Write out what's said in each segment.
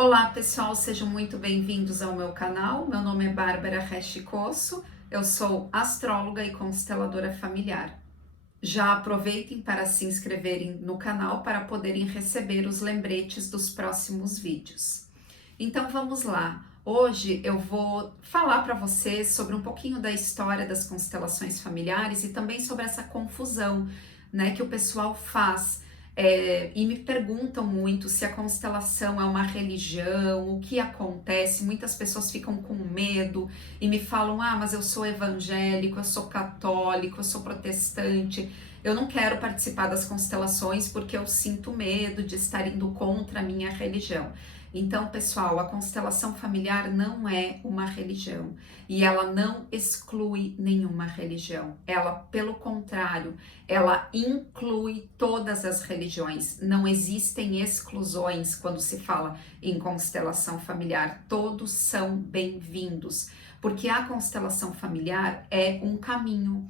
Olá pessoal, sejam muito bem-vindos ao meu canal. Meu nome é Bárbara Reschicosso, eu sou astróloga e consteladora familiar. Já aproveitem para se inscreverem no canal para poderem receber os lembretes dos próximos vídeos. Então vamos lá. Hoje eu vou falar para vocês sobre um pouquinho da história das constelações familiares e também sobre essa confusão, né, que o pessoal faz. E me perguntam muito se a constelação é uma religião, o que acontece. Muitas pessoas ficam com medo e me falam: ah, mas eu sou evangélico, eu sou católico, eu sou protestante, eu não quero participar das constelações porque eu sinto medo de estar indo contra a minha religião. Então, pessoal, a constelação familiar não é uma religião e ela não exclui nenhuma religião. Ela, pelo contrário, ela inclui todas as religiões. Não existem exclusões quando se fala em constelação familiar. Todos são bem-vindos, porque a constelação familiar é um caminho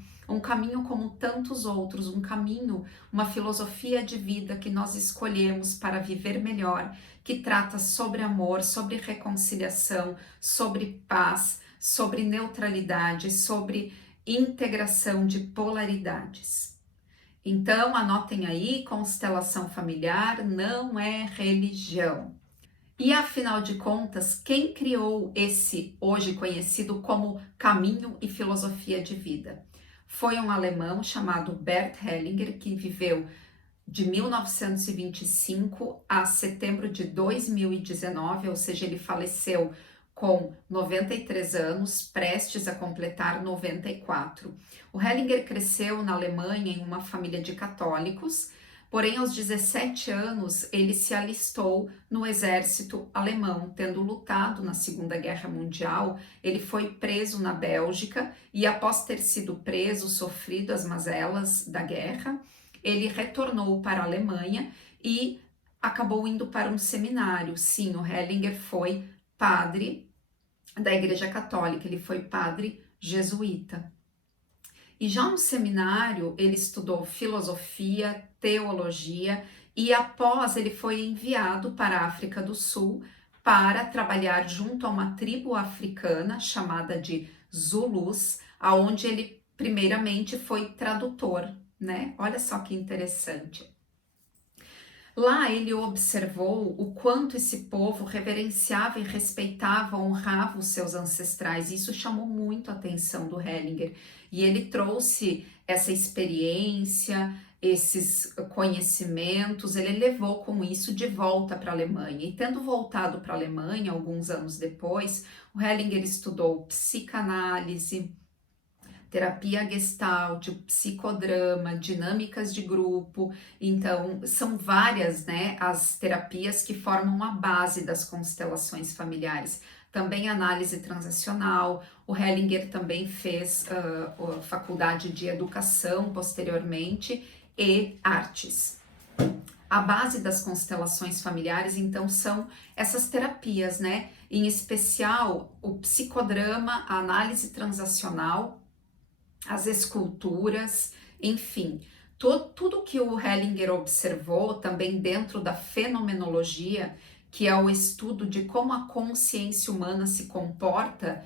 como tantos outros, um caminho, uma filosofia de vida que nós escolhemos para viver melhor, que trata sobre amor, sobre reconciliação, sobre paz, sobre neutralidade, sobre integração de polaridades. Então, anotem aí, constelação familiar não é religião. E afinal de contas, quem criou esse hoje conhecido como caminho e filosofia de vida? Foi um alemão chamado Bert Hellinger, que viveu de 1925 a setembro de 2019, ou seja, ele faleceu com 93 anos, prestes a completar 94. O Hellinger cresceu na Alemanha em uma família de católicos, porém aos 17 anos ele se alistou no exército alemão, tendo lutado na Segunda Guerra Mundial. Ele foi preso na Bélgica e, após ter sido preso, sofrido as mazelas da guerra, ele retornou para a Alemanha e acabou indo para um seminário. Sim, o Hellinger foi padre da Igreja Católica, ele foi padre jesuíta. E já no seminário, ele estudou filosofia, teologia e após ele foi enviado para a África do Sul para trabalhar junto a uma tribo africana chamada de Zulus, aonde ele primeiramente foi tradutor, né? Olha só que interessante. Lá ele observou o quanto esse povo reverenciava e respeitava, honrava os seus ancestrais. Isso chamou muito a atenção do Hellinger. E ele trouxe essa experiência, esses conhecimentos, ele levou com isso de volta para a Alemanha. E tendo voltado para a Alemanha, alguns anos depois, o Hellinger estudou psicanálise, terapia gestalt, psicodrama, dinâmicas de grupo. Então, são várias, né, as terapias que formam a base das constelações familiares. Também análise transacional. O Hellinger também fez a faculdade de educação posteriormente e artes. A base das constelações familiares, então, são essas terapias, né? Em especial o psicodrama, a análise transacional, as esculturas, enfim, tudo que o Hellinger observou também dentro da fenomenologia, que é o estudo de como a consciência humana se comporta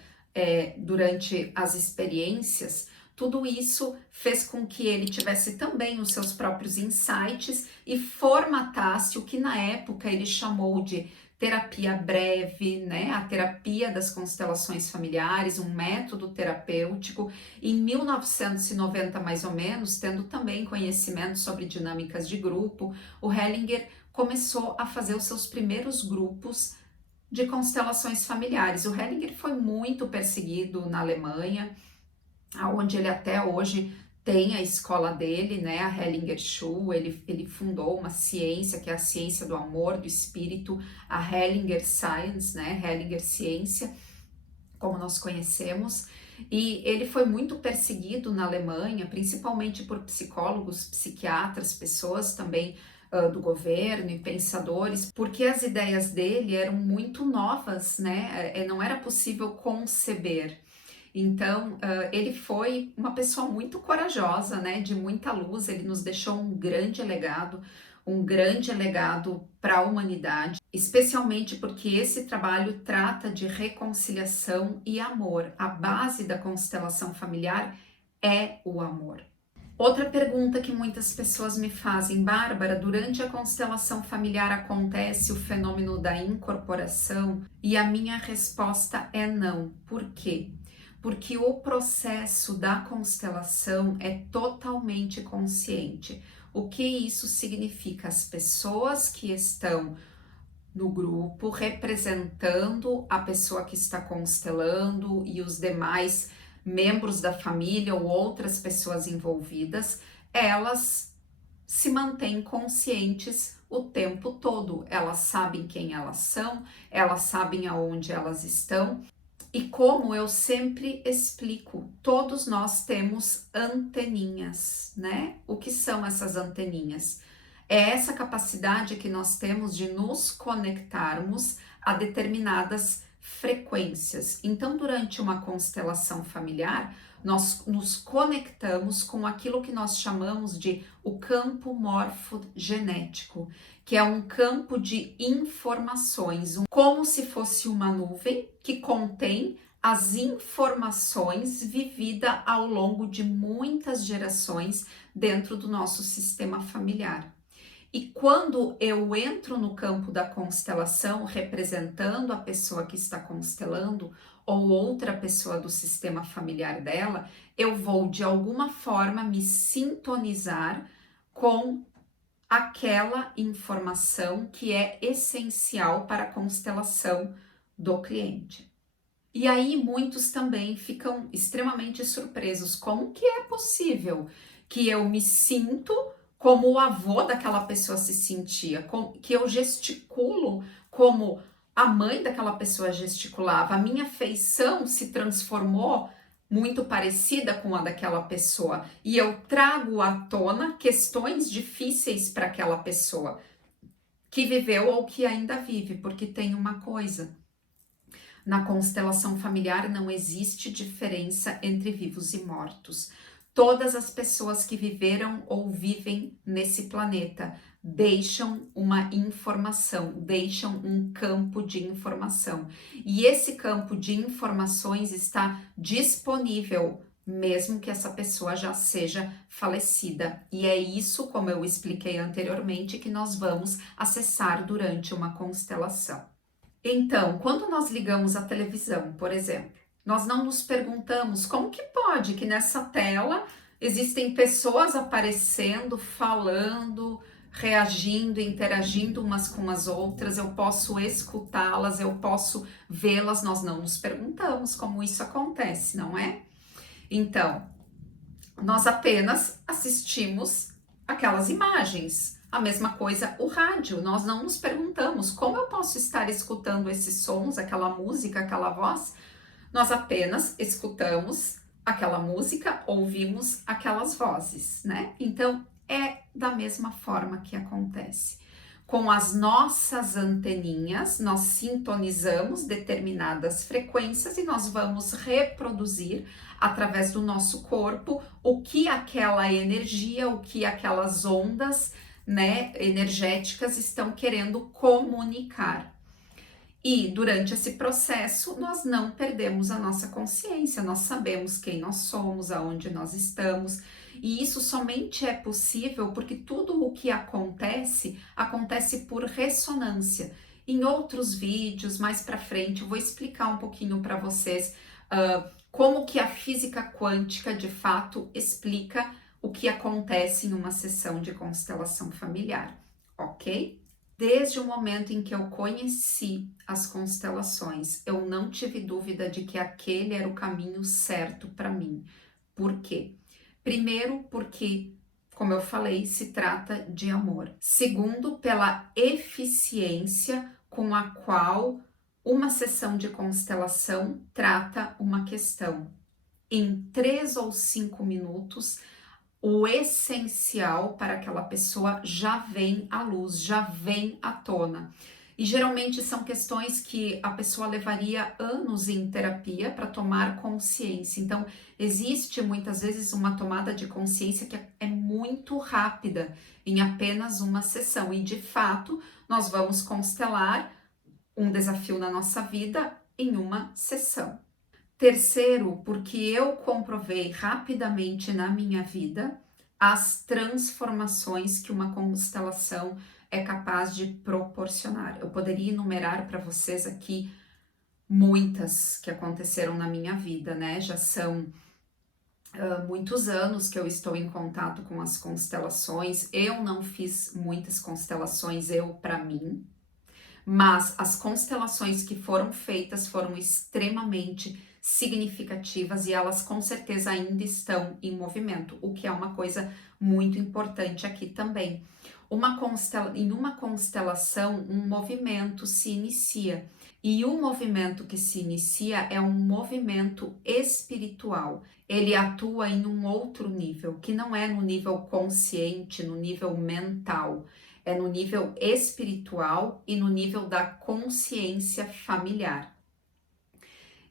durante as experiências. Tudo isso fez com que ele tivesse também os seus próprios insights e formatasse o que na época ele chamou de terapia breve, né? A terapia das constelações familiares, um método terapêutico. Em 1990, mais ou menos, tendo também conhecimento sobre dinâmicas de grupo, o Hellinger começou a fazer os seus primeiros grupos de constelações familiares. O Hellinger foi muito perseguido na Alemanha, onde ele até hoje tem a escola dele, né, a Hellinger Schule. Ele fundou uma ciência que é a ciência do amor, do espírito, a Hellinger Science, né, Hellinger Ciência, como nós conhecemos. E ele foi muito perseguido na Alemanha, principalmente por psicólogos, psiquiatras, pessoas também do governo e pensadores, porque as ideias dele eram muito novas, né, não era possível conceber. Então, ele foi uma pessoa muito corajosa, né, de muita luz. Ele nos deixou um grande legado para a humanidade. especialmente porque esse trabalho trata de reconciliação e amor. A base da constelação familiar é o amor. Outra pergunta que muitas pessoas me fazem: Bárbara, durante a constelação familiar acontece o fenômeno da incorporação? E a minha resposta é não. Por quê? Porque o processo da constelação é totalmente consciente. O que isso significa? As pessoas que estão no grupo representando a pessoa que está constelando e os demais membros da família ou outras pessoas envolvidas, elas se mantêm conscientes o tempo todo. Elas sabem quem elas são, elas sabem aonde elas estão. E como eu sempre explico, todos nós temos anteninhas, né? O que são essas anteninhas? É essa capacidade que nós temos de nos conectarmos a determinadas frequências. Então, durante uma constelação familiar, nós nos conectamos com aquilo que nós chamamos de o campo morfogenético, que é um campo de informações, como se fosse uma nuvem que contém as informações vividas ao longo de muitas gerações dentro do nosso sistema familiar. E quando eu entro no campo da constelação, representando a pessoa que está constelando ou outra pessoa do sistema familiar dela, eu vou de alguma forma me sintonizar com aquela informação que é essencial para a constelação do cliente. E aí muitos também ficam extremamente surpresos. Como que é possível que eu me sinto como o avô daquela pessoa se sentia, que eu gesticulo como a mãe daquela pessoa gesticulava, a minha feição se transformou muito parecida com a daquela pessoa e eu trago à tona questões difíceis para aquela pessoa que viveu ou que ainda vive, porque tem uma coisa: na constelação familiar não existe diferença entre vivos e mortos. Todas as pessoas que viveram ou vivem nesse planeta deixam uma informação, deixam um campo de informação. E esse campo de informações está disponível, mesmo que essa pessoa já seja falecida. E é isso, como eu expliquei anteriormente, que nós vamos acessar durante uma constelação. Então, quando nós ligamos a televisão, por exemplo, nós não nos perguntamos como que pode que nessa tela existem pessoas aparecendo, falando, reagindo, interagindo umas com as outras, eu posso escutá-las, eu posso vê-las, nós não nos perguntamos como isso acontece, não é? Então, nós apenas assistimos aquelas imagens. A mesma coisa o rádio, nós não nos perguntamos como eu posso estar escutando esses sons, aquela música, aquela voz. Nós apenas escutamos aquela música, ouvimos aquelas vozes, né? Então é da mesma forma que acontece. Com as nossas anteninhas, nós sintonizamos determinadas frequências e nós vamos reproduzir através do nosso corpo o que aquela energia, o que aquelas ondas, né, energéticas estão querendo comunicar. E durante esse processo, nós não perdemos a nossa consciência, nós sabemos quem nós somos, aonde nós estamos, e isso somente é possível porque tudo o que acontece, acontece por ressonância. Em outros vídeos, mais para frente, eu vou explicar um pouquinho para vocês como que a física quântica, de fato, explica o que acontece em uma sessão de constelação familiar, ok? Desde o momento em que eu conheci as constelações, eu não tive dúvida de que aquele era o caminho certo para mim. Por quê? Primeiro, porque, como eu falei, se trata de amor. Segundo, pela eficiência com a qual uma sessão de constelação trata uma questão. Em 3 ou 5 minutos, o essencial para aquela pessoa já vem à luz, já vem à tona. E geralmente são questões que a pessoa levaria anos em terapia para tomar consciência. Então, existe muitas vezes uma tomada de consciência que é muito rápida, em apenas uma sessão. E de fato, nós vamos constelar um desafio na nossa vida em uma sessão. Terceiro, porque eu comprovei rapidamente na minha vida as transformações que uma constelação é capaz de proporcionar. Eu poderia enumerar para vocês aqui muitas que aconteceram na minha vida, né? Já são muitos anos que eu estou em contato com as constelações. Eu não fiz muitas constelações, para mim, mas as constelações que foram feitas foram extremamente significativas e elas com certeza ainda estão em movimento, o que é uma coisa muito importante aqui também. Em uma constelação, um movimento se inicia, e o movimento que se inicia é um movimento espiritual. Ele atua em um outro nível, que não é no nível consciente, no nível mental, é no nível espiritual e no nível da consciência familiar.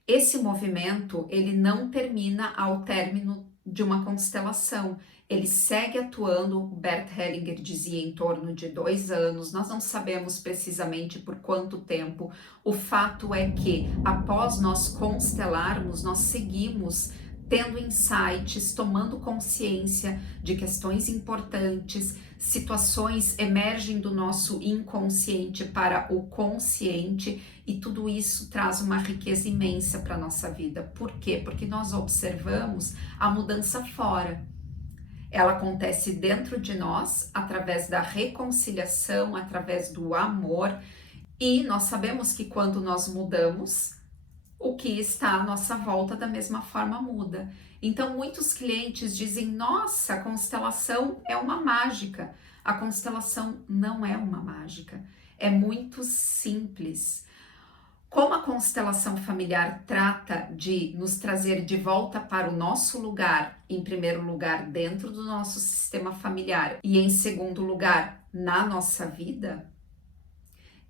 Esse movimento, ele não termina ao término de uma constelação, ele segue atuando. Bert Hellinger dizia em torno de 2 anos, nós não sabemos precisamente por quanto tempo. O fato é que após nós constelarmos, nós seguimos tendo insights, tomando consciência de questões importantes, situações emergem do nosso inconsciente para o consciente e tudo isso traz uma riqueza imensa para a nossa vida. Por quê? Porque nós observamos a mudança fora. Ela acontece dentro de nós, através da reconciliação, através do amor, e nós sabemos que quando nós mudamos, o que está à nossa volta da mesma forma muda. Então, muitos clientes dizem: nossa, a constelação é uma mágica. A constelação não é uma mágica, é muito simples. Como a constelação familiar trata de nos trazer de volta para o nosso lugar, em primeiro lugar, dentro do nosso sistema familiar, e em segundo lugar, na nossa vida,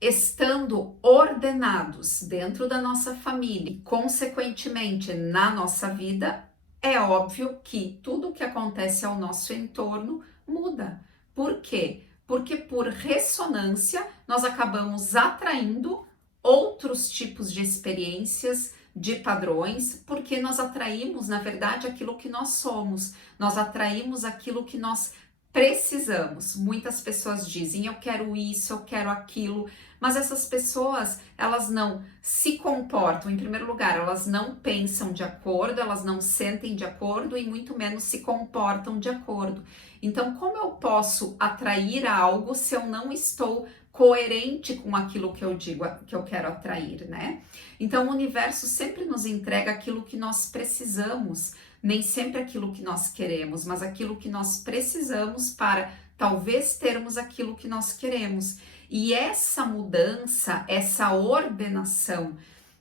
estando ordenados dentro da nossa família e, consequentemente, na nossa vida, é óbvio que tudo o que acontece ao nosso entorno muda. Por quê? Porque por ressonância nós acabamos atraindo outros tipos de experiências, de padrões, porque nós atraímos, na verdade, aquilo que nós somos, nós atraímos aquilo que nós precisamos. Muitas pessoas dizem: eu quero isso, eu quero aquilo, mas essas pessoas, elas não se comportam, em primeiro lugar, elas não pensam de acordo, elas não sentem de acordo e muito menos se comportam de acordo. Então, como eu posso atrair algo se eu não estou coerente com aquilo que eu digo que eu quero atrair, né? Então, o universo sempre nos entrega aquilo que nós precisamos, nem sempre aquilo que nós queremos, mas aquilo que nós precisamos para talvez termos aquilo que nós queremos. E essa mudança, essa ordenação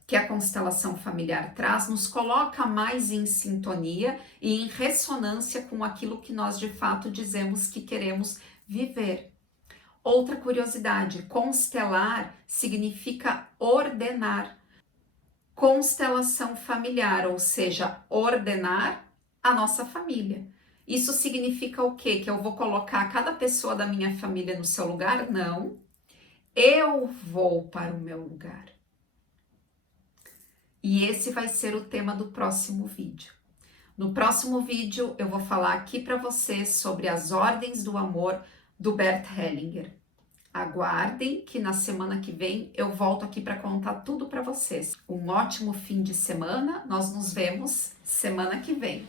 que a constelação familiar traz, nos coloca mais em sintonia e em ressonância com aquilo que nós de fato dizemos que queremos viver. Outra curiosidade: constelar significa ordenar. Constelação familiar, ou seja, ordenar a nossa família. Isso significa o quê? Que eu vou colocar cada pessoa da minha família no seu lugar? Não. Eu vou para o meu lugar. E esse vai ser o tema do próximo vídeo. No próximo vídeo eu vou falar aqui para vocês sobre as ordens do amor do Bert Hellinger. Aguardem que na semana que vem eu volto aqui para contar tudo para vocês. Um ótimo fim de semana, nós nos vemos semana que vem.